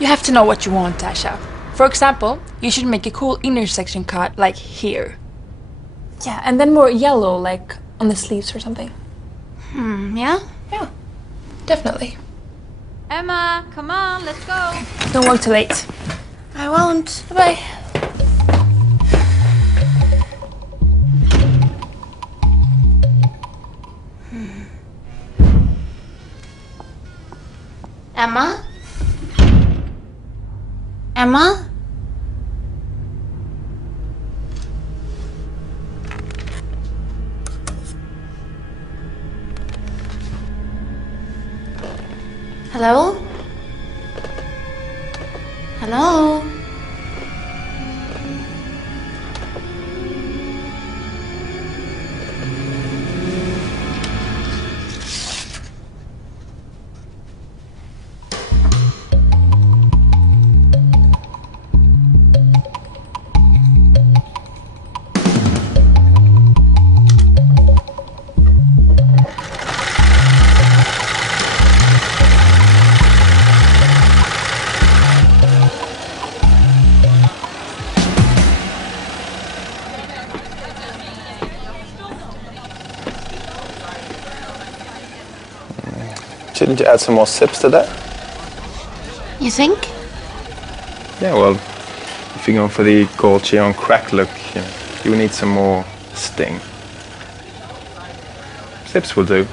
You have to know what you want, Tasha. For example, you should make a cool intersection cut like here. Yeah, and then more yellow, like on the sleeves or something. Yeah? Yeah, definitely. Emma, come on, let's go. Don't work too late. I won't. Bye. Emma? Emma? Hello? Hello? Shouldn't you add some more sips to that? You think? Yeah, well, if you're going for the gold on crack look, you need some more sting. Sips will do.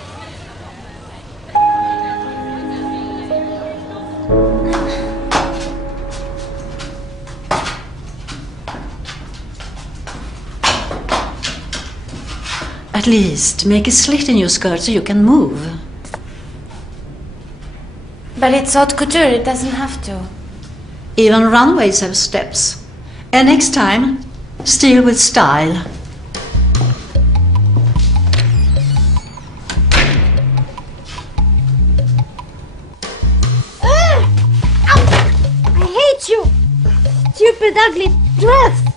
At least make a slit in your skirt so you can move. But it's haute couture, it doesn't have to. Even runways have steps. And next time, steal with style. I hate you! Stupid, ugly dress!